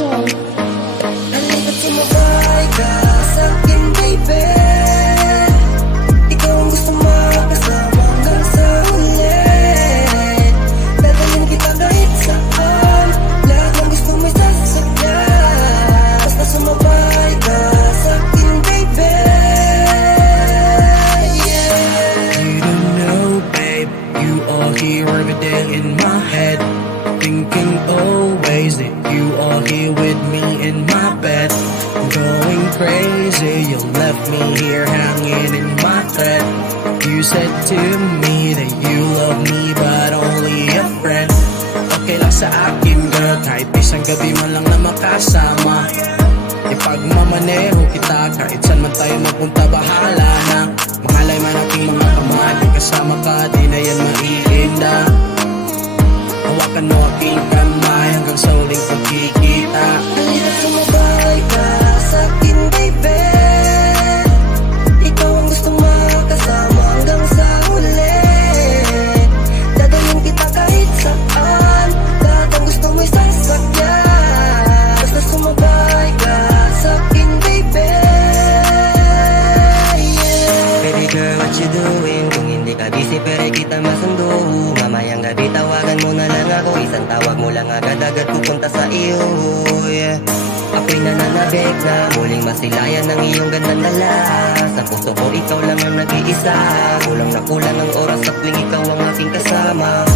Halika't sumabay ka sa'kin, baby. Ikaw ang gusto makasama hanggang sa huli. Dadalhin kita kahit saan, lahat ng gusto mo'y sasakyan. Basta sumabay ka sa'kin, baby. You don't know, babe, you are here every day in my head, thinking always that you are here with me in my bed. Going crazy, you left me here hanging in my bed. You said to me that you love me but only a friend. Okay lang sa akin, girl, kahit isang gabi man lang na makasama. Ipagmamaneho kita kahit saan man tayo mapunta, bahala na. Mahalay man aking mga kamay, kasama ka, di na yan maiinda. Hawakan mo aking kamay hanggang sa huling pagkikita. Halika't sumabay ka sa'kin, baby. Ikaw ang gusto makasama hanggang sa huli. Dadalhin kita kahit saan, lahat ng gusto mo'y sasakyan. Basta sumabay ka sa'kin, baby. Baby girl, what you doing? Kung hindi ka busy, pwede kita masundo. Mamayang gabi, tawagan mo na lang ako. Isang tawag mo lang agad-agad pupunta sa iyo, yeah. Ako'y nananabik na muling masilayan ng iyong gandang dala. Sa puso ko, ikaw lang ang nag-iisa. Kulang na kulang ang oras sa tuwing ikaw ang aking kasama.